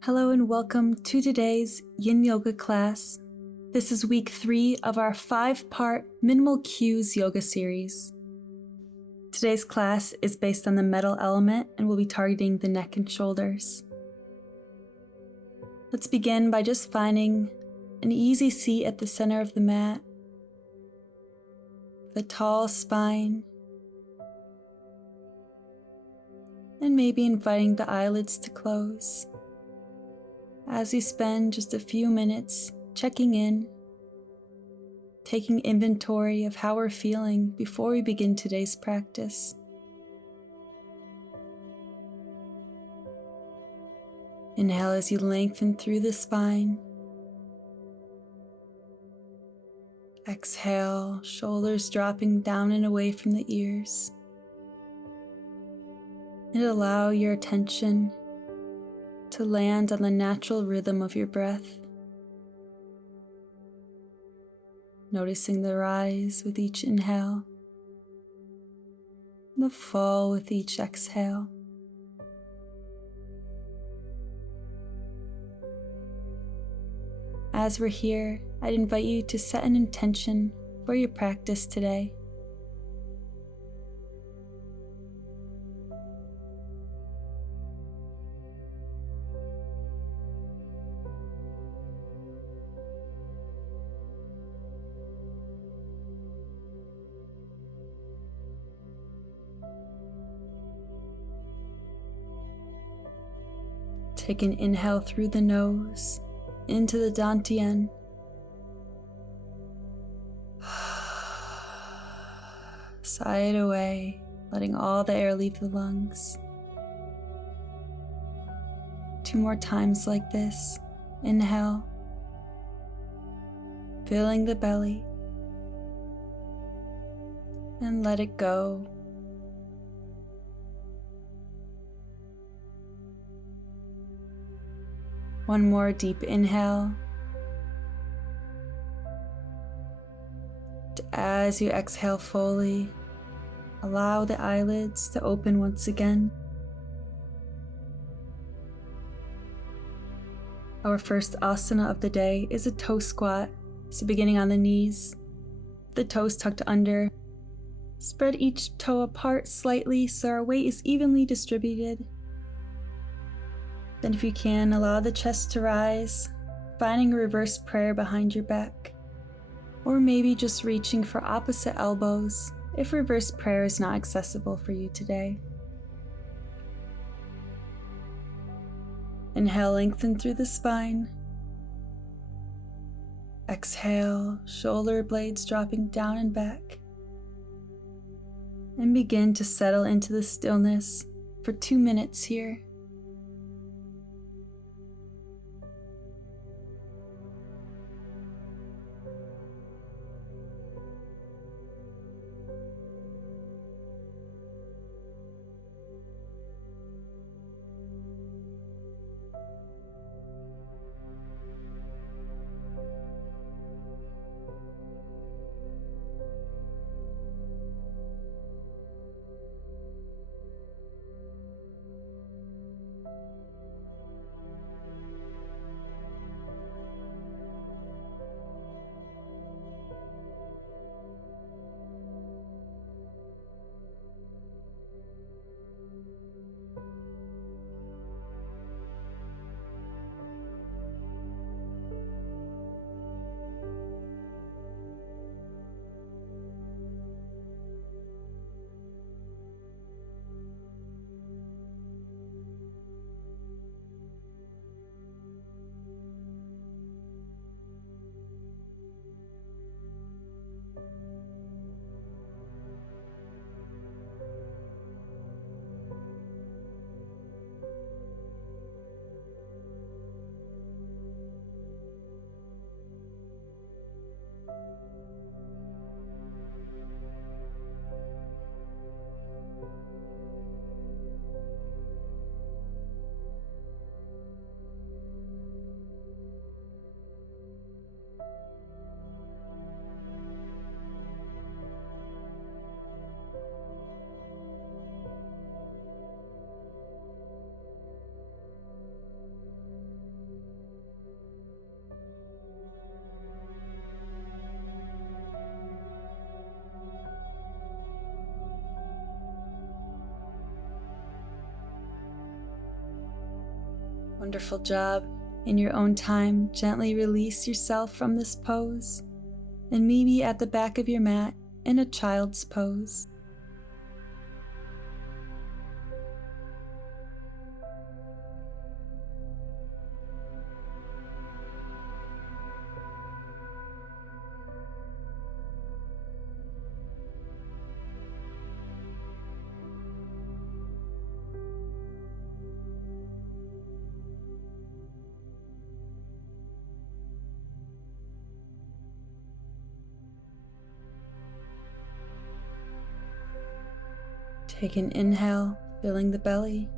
Hello and welcome to today's Yin Yoga class. This is week 3 of our 5-part Minimal Cues yoga series. Today's class is based on the metal element and will be targeting the neck and shoulders. Let's begin by just finding an easy seat at the center of the mat with a tall spine, and maybe inviting the eyelids to close as you spend just a few minutes checking in, taking inventory of how we're feeling before we begin today's practice. Inhale as you lengthen through the spine. Exhale, shoulders dropping down and away from the ears. And allow your attention to land on the natural rhythm of your breath, noticing the rise with each inhale, the fall with each exhale. As we're here, I'd invite you to set an intention for your practice today. Take an inhale through the nose into the dantian. Sigh it away, letting all the air leave the lungs. 2 more times like this. Inhale, filling the belly, and let it go. One more deep inhale. As you exhale fully, allow the eyelids to open once again. Our first asana of the day is a toe squat, so beginning on the knees, the toes tucked under. Spread each toe apart slightly so our weight is evenly distributed. Then if you can, allow the chest to rise, finding a reverse prayer behind your back. Or maybe just reaching for opposite elbows if reverse prayer is not accessible for you today. Inhale, lengthen through the spine. Exhale, shoulder blades dropping down and back. And begin to settle into the stillness for 2 minutes here. Wonderful job. In your own time, gently release yourself from this pose and meet me at the back of your mat in a child's pose. Take an inhale, filling the belly.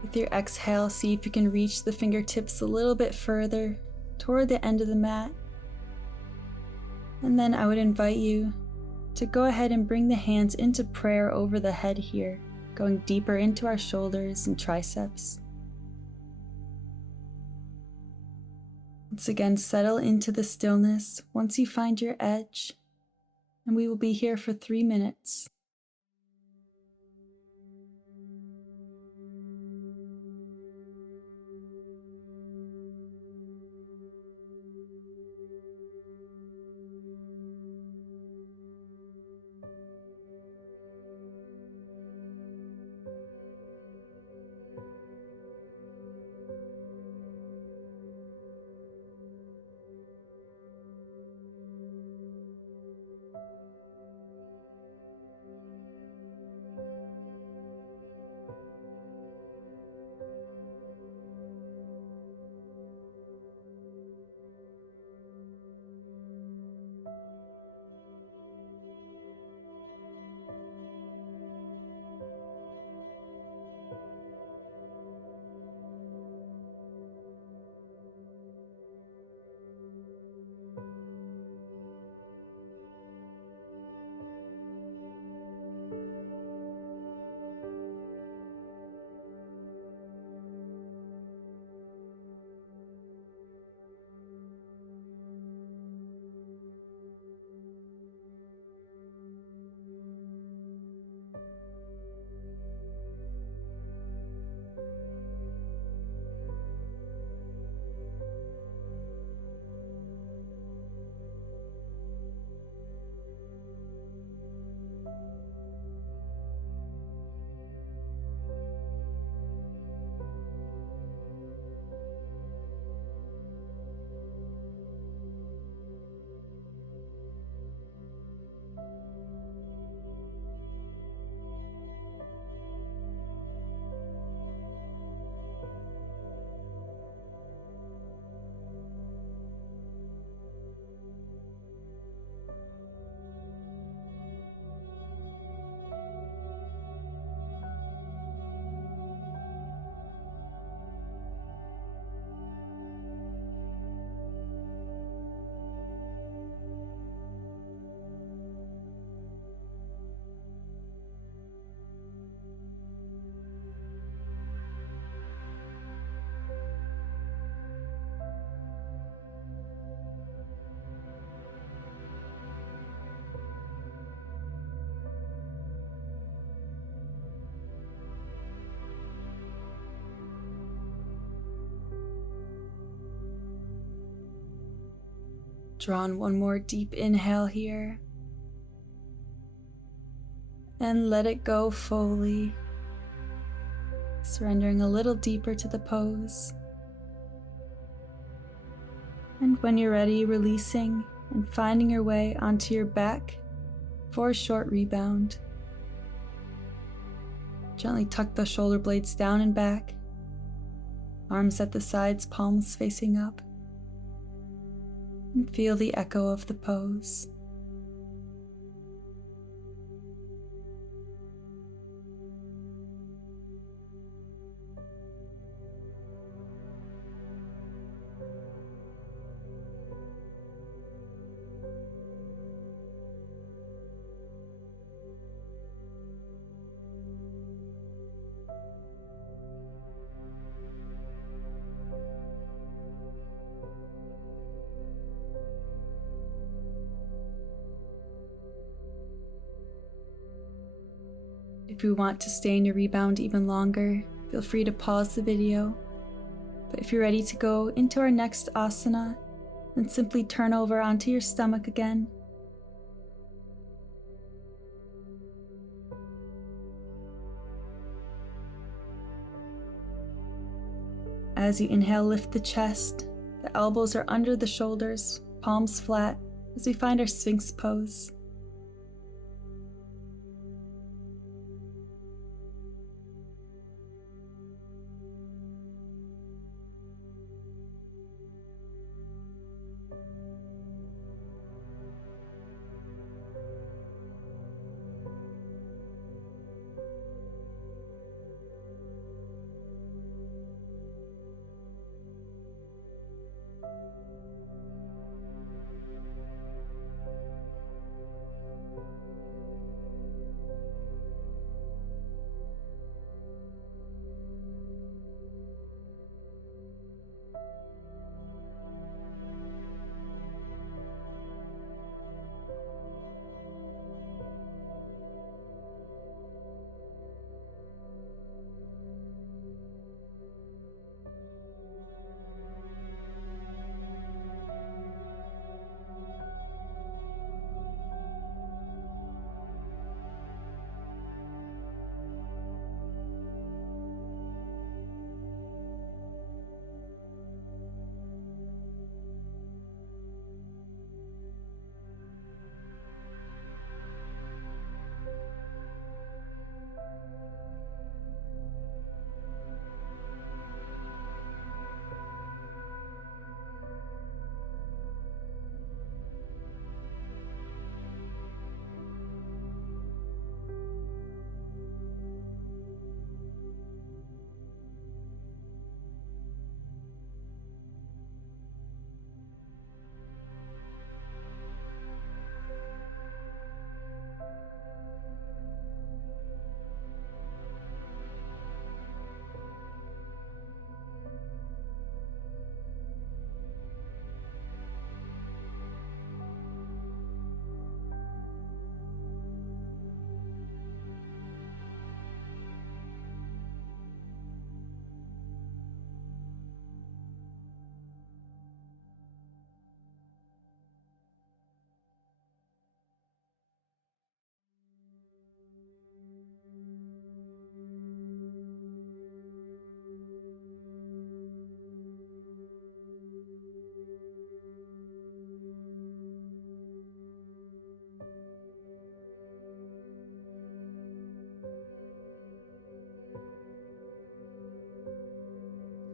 With your exhale, see if you can reach the fingertips a little bit further toward the end of the mat. And then I would invite you to go ahead and bring the hands into prayer over the head here, going deeper into our shoulders and triceps. Once again, settle into the stillness once you find your edge, and we will be here for 3 minutes. Draw on one more deep inhale here. And let it go fully, surrendering a little deeper to the pose. And when you're ready, releasing and finding your way onto your back for a short rebound. Gently tuck the shoulder blades down and back, arms at the sides, palms facing up. And feel the echo of the pose. If you want to stay in your rebound even longer, feel free to pause the video. But if you're ready to go into our next asana, then simply turn over onto your stomach again. As you inhale, lift the chest. The elbows are under the shoulders, palms flat, as we find our Sphinx pose.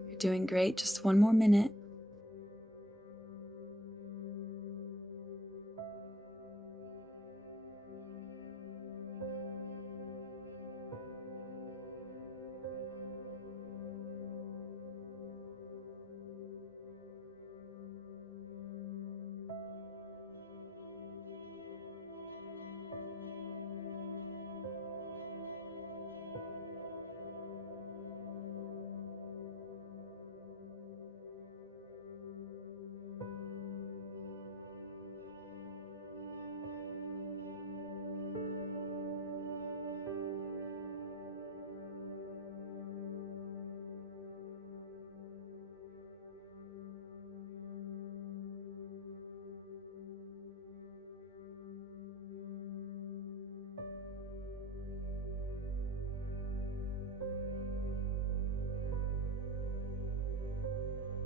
You're doing great. Just one more minute.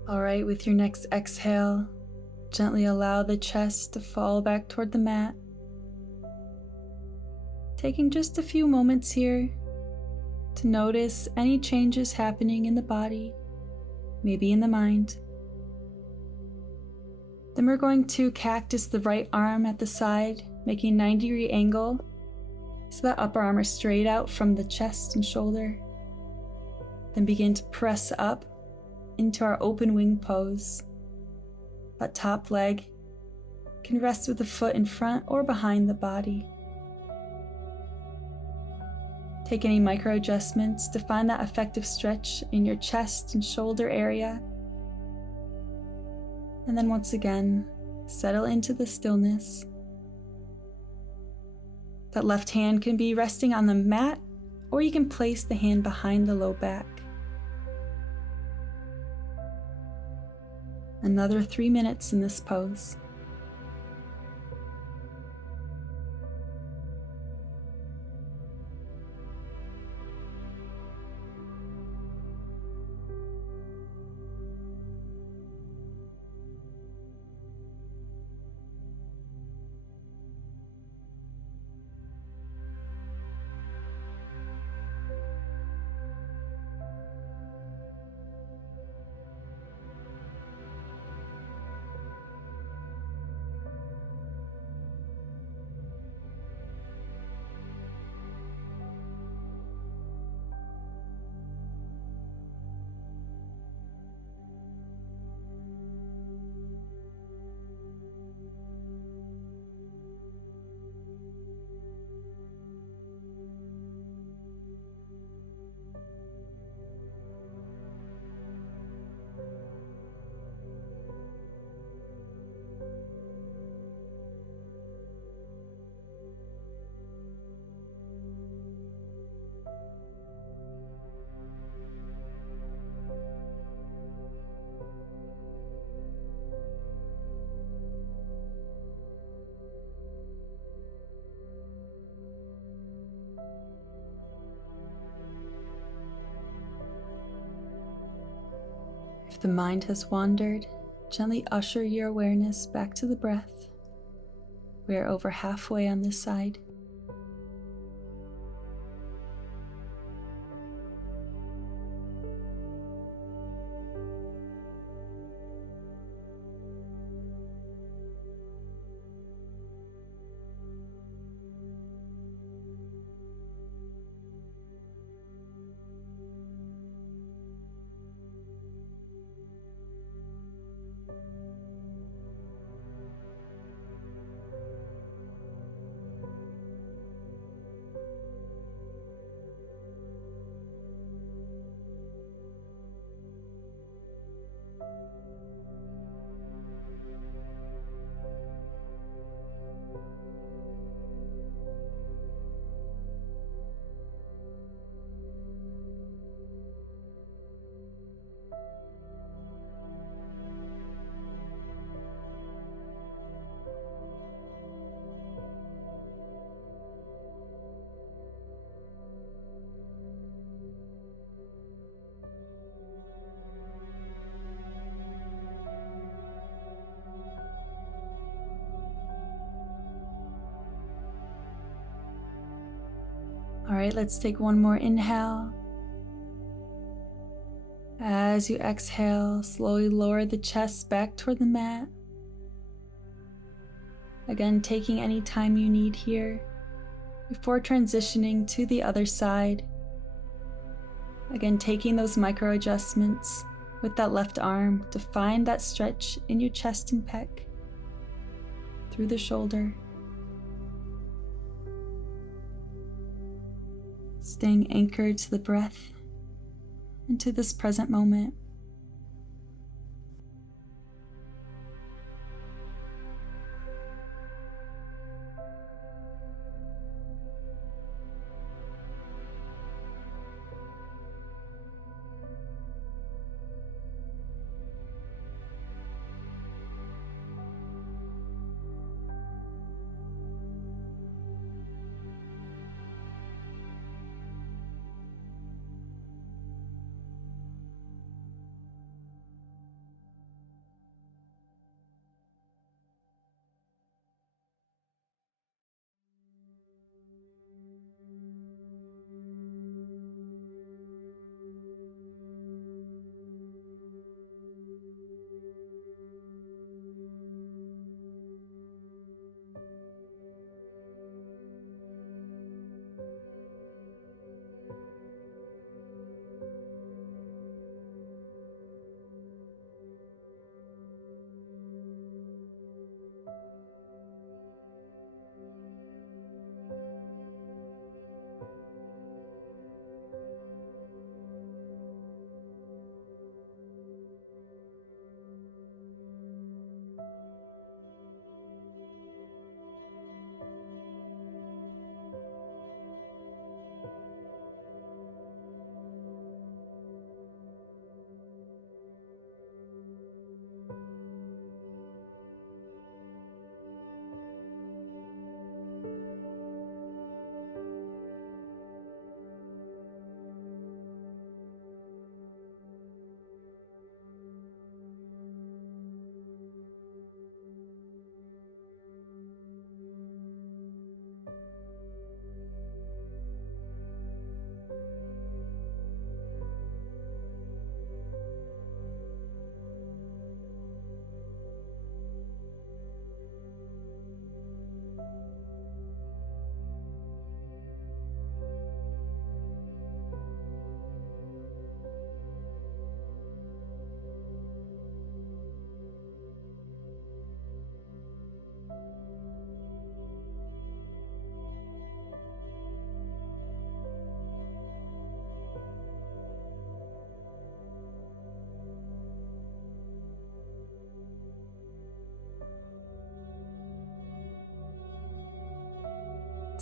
All right, with your next exhale, gently allow the chest to fall back toward the mat. Taking just a few moments here to notice any changes happening in the body, maybe in the mind. Then we're going to cactus the right arm at the side, making a 90-degree angle so that upper arm is straight out from the chest and shoulder. Then begin to press up into our open wing pose. That top leg can rest with the foot in front or behind the body. Take any micro adjustments to find that effective stretch in your chest and shoulder area. And then once again, settle into the stillness. That left hand can be resting on the mat, or you can place the hand behind the low back. Another 3 minutes in this pose. If the mind has wandered, gently usher your awareness back to the breath. We are over halfway on this side. All right, let's take one more inhale. As you exhale, slowly lower the chest back toward the mat. Again, taking any time you need here before transitioning to the other side. Again, taking those micro adjustments with that left arm to find that stretch in your chest and pec, through the shoulder. Staying anchored to the breath and to this present moment.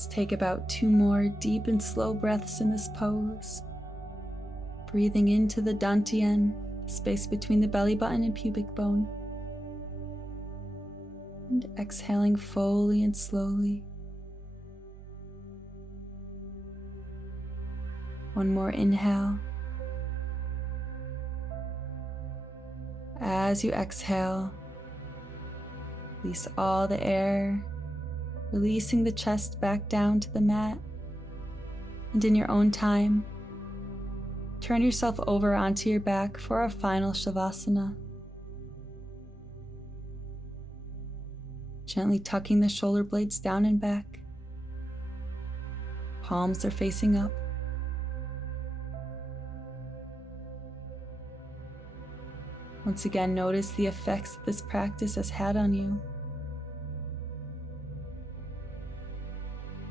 Let's take about 2 more deep and slow breaths in this pose. Breathing into the dantian, space between the belly button and pubic bone. And exhaling fully and slowly. One more inhale. As you exhale, release all the air, releasing the chest back down to the mat. And in your own time, turn yourself over onto your back for our final Savasana. Gently tucking the shoulder blades down and back. Palms are facing up. Once again, notice the effects that this practice has had on you.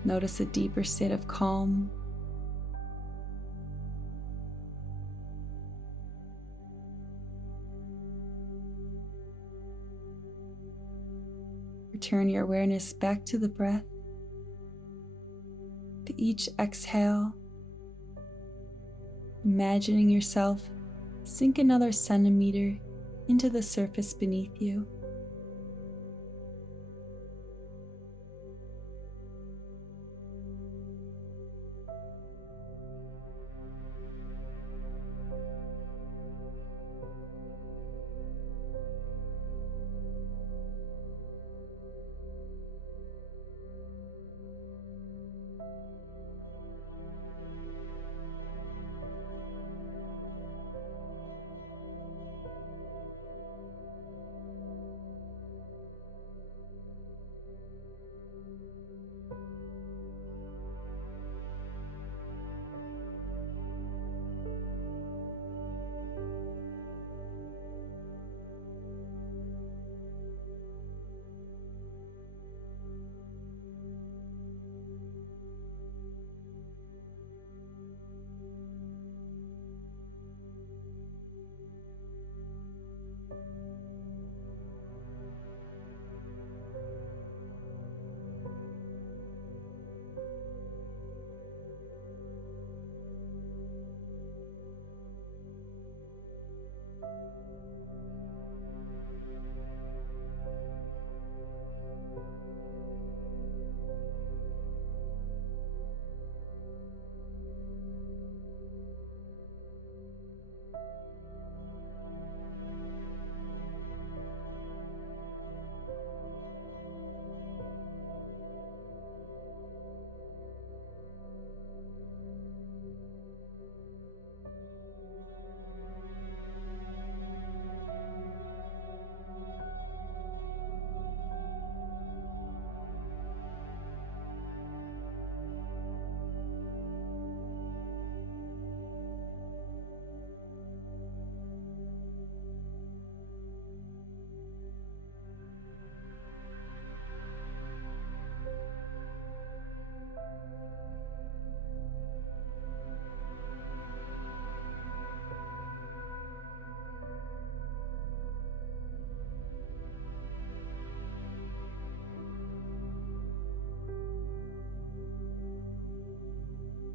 Notice a deeper state of calm. Return your awareness back to the breath. With each exhale, imagining yourself sink another centimeter into the surface beneath you.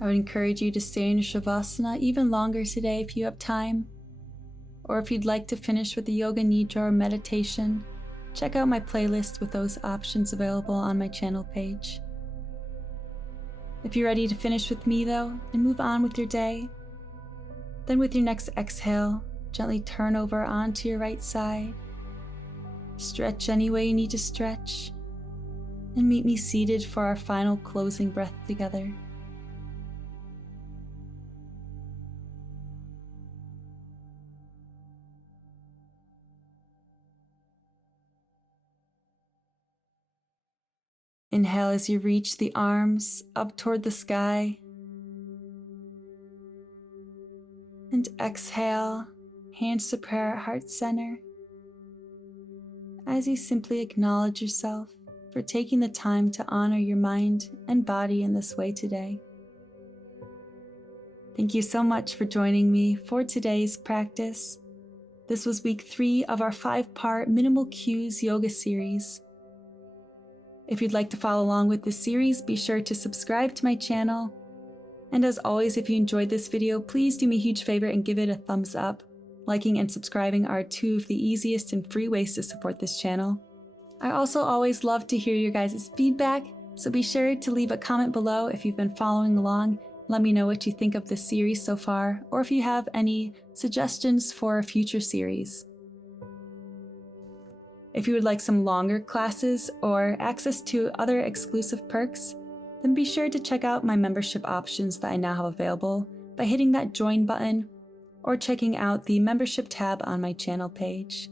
I would encourage you to stay in Shavasana even longer today if you have time, or if you'd like to finish with the Yoga Nidra or meditation, check out my playlist with those options available on my channel page. If you're ready to finish with me though, and move on with your day, then with your next exhale, gently turn over onto your right side, stretch any way you need to stretch, and meet me seated for our final closing breath together. Inhale as you reach the arms up toward the sky. And exhale, hands to prayer at heart center. As you simply acknowledge yourself for taking the time to honor your mind and body in this way today. Thank you so much for joining me for today's practice. This was week 3 of our 5-part Minimal Cues yoga series. If you'd like to follow along with this series, be sure to subscribe to my channel. And as always, if you enjoyed this video, please do me a huge favor and give it a thumbs up. Liking and subscribing are two of the easiest and free ways to support this channel. I also always love to hear your guys' feedback, so be sure to leave a comment below if you've been following along. Let me know what you think of this series so far, or if you have any suggestions for a future series. If you would like some longer classes or access to other exclusive perks, then be sure to check out my membership options that I now have available by hitting that join button or checking out the membership tab on my channel page.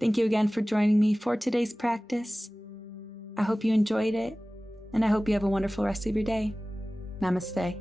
Thank you again for joining me for today's practice. I hope you enjoyed it, and I hope you have a wonderful rest of your day. Namaste.